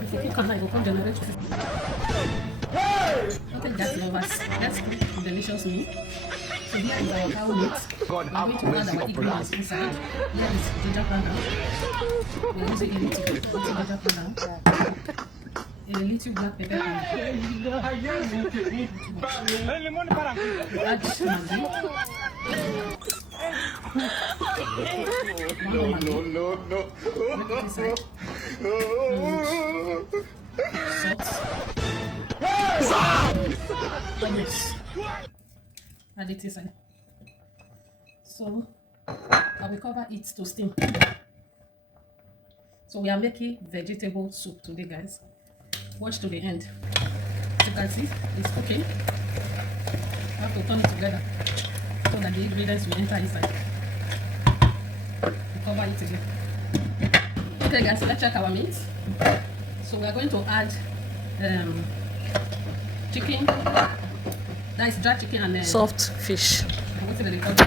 If you cook and I go come generate. Okay, that's lovers. Let's cook delicious meal. So here is our cow meat. We're going to add our ingredients inside. Here is ginger powder. We're using a little ginger powder. A little black pepper powder. Add maggi. No. Onions. Add it inside. So I will cover it to steam. So we are making vegetable soup today, guys. Watch to the end. As you can see, it's cooking. I have to turn it together so that the ingredients will enter inside. We cover it again. Okay, guys, let's check our meat. So we are going to add chicken. That is dry chicken and soft fish. What is it called?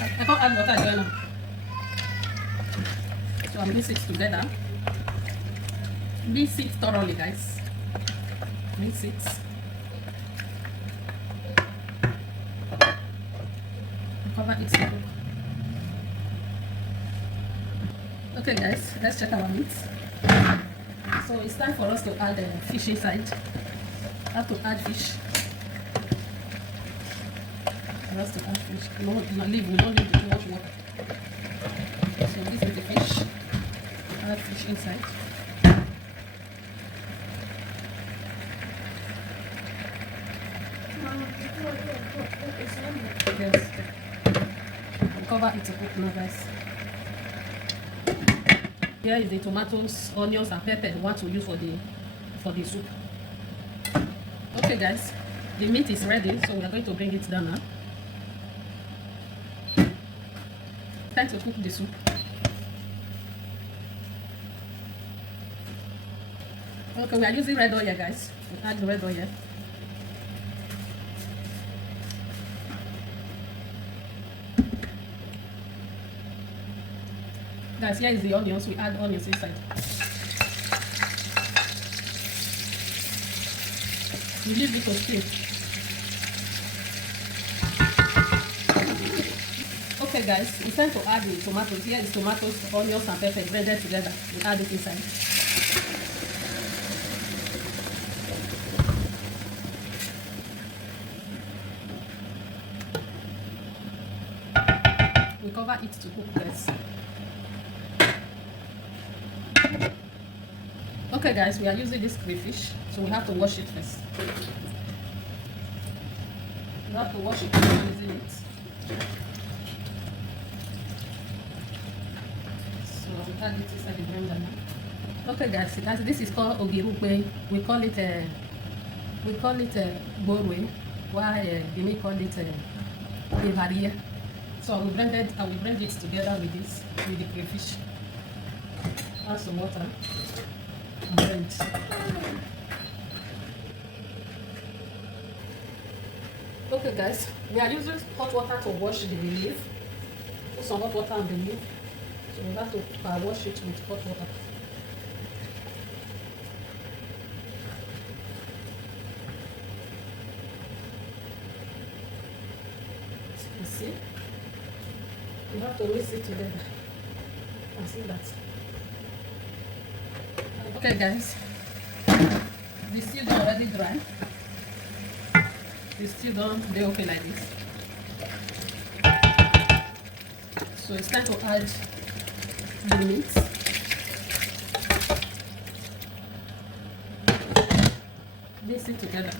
I can't add water again now. So I'll mix it together. Mix it thoroughly, guys. Mix it. Cover it to cook. Okay, guys, let's check our meat. So it's time for us to add fish inside. Have to add fish. For us to add fish. We don't need too much water. So this is the fish. Add fish inside. Yes. Cover it to cook now, guys. Here is the tomatoes, onions, and pepper we want to use for the soup. Okay, guys, the meat is ready, so we are going to bring it down now. Time to cook the soup. Okay, we are using red oil, guys. We add the red oil. Guys, here is the onions. We add onions inside. We leave it to steam. Okay, guys, it's time to add the tomatoes. Here is tomatoes, onions, and pepper blended together. We add it inside. We cover it to cook, guys. Okay, guys, we are using this crayfish, so we have to wash it first. We have to wash it before using it. So we add it inside the blender now. Okay, guys, this is called ogirupe. We call it borwe, while they may call it bevaria. So I will blend it together with the crayfish. Add some water. Blend. Okay, guys, we are using hot water to wash the leaf. Put some hot water on the leaf, so we have to wash it with hot water. You see, you have to mix it together. I see that. Okay, guys, the stew is already dry. The stew done, they okay like this. So it's time to add the meat. Mix it together.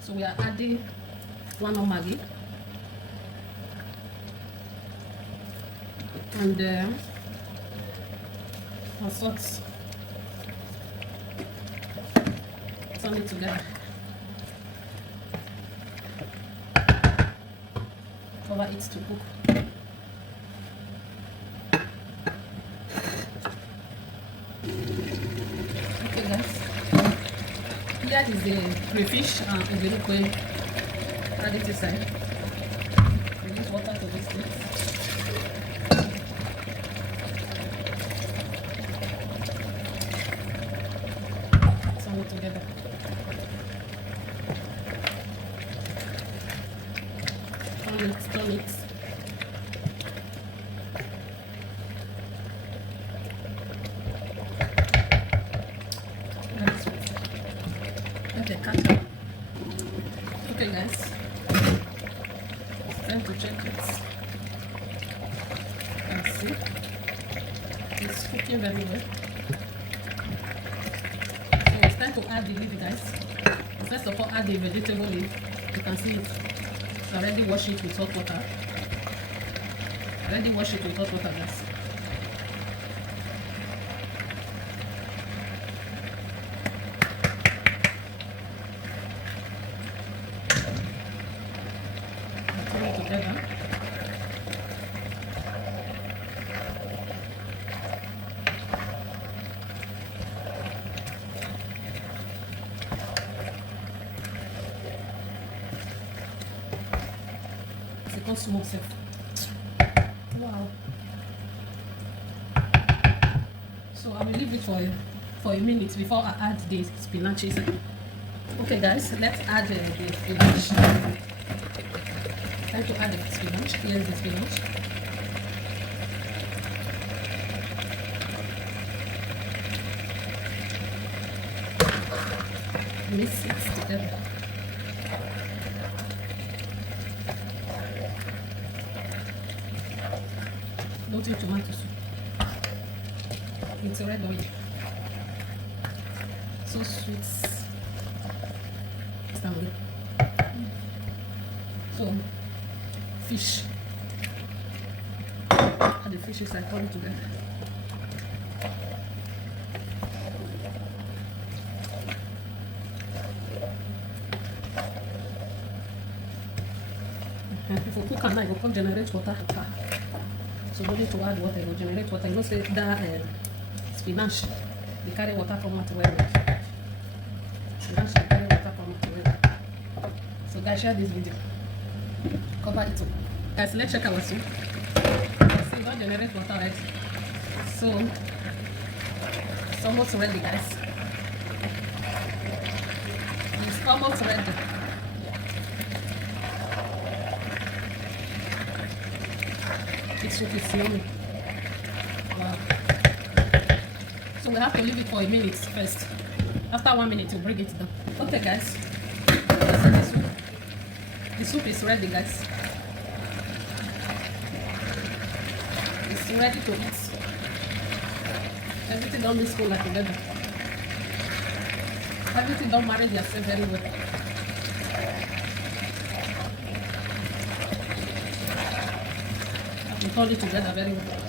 So we are adding one more maggi. And salt. Turn it together. Cover it to cook. Okay, guys. Here is the crayfish and the liquid. Add it inside. water to this mix. Some it together. Turn it. Okay, cut it. Okay, guys. It's time to check it. And see. It's cooking very well. So it's time to add the leaf, guys. First of all, add the vegetable leaf. You can see it. So already wash it with hot water. Guys. Throw it together. C'est qu'on smoke ça. Wow. So I will leave it for a minute before I add the spinach. Okay, guys, let's add the spinach. Time to add the spinach. Here's the spinach. Mix it together. Don't eat tomato soup. It's red oil. So sweet. So, fish. And the fish is like all together. If you cook and I go generate water. So no need to add water, it will generate water. You know, say that spinach, they carry water from what well. Spinach, they carry water from what well. So guys, share this video. Cover it up. Guys, let's check our soup. See, it don't generate water, right? So, it's almost ready, guys. It's almost ready. This soup is yummy. Wow. So we have to leave it for a minute first. After 1 minute, we'll bring it down. Okay, guys. The soup is ready, guys. It's ready to eat. Everything done this full like together. Everything done marry yourself very well. We hold it together very well.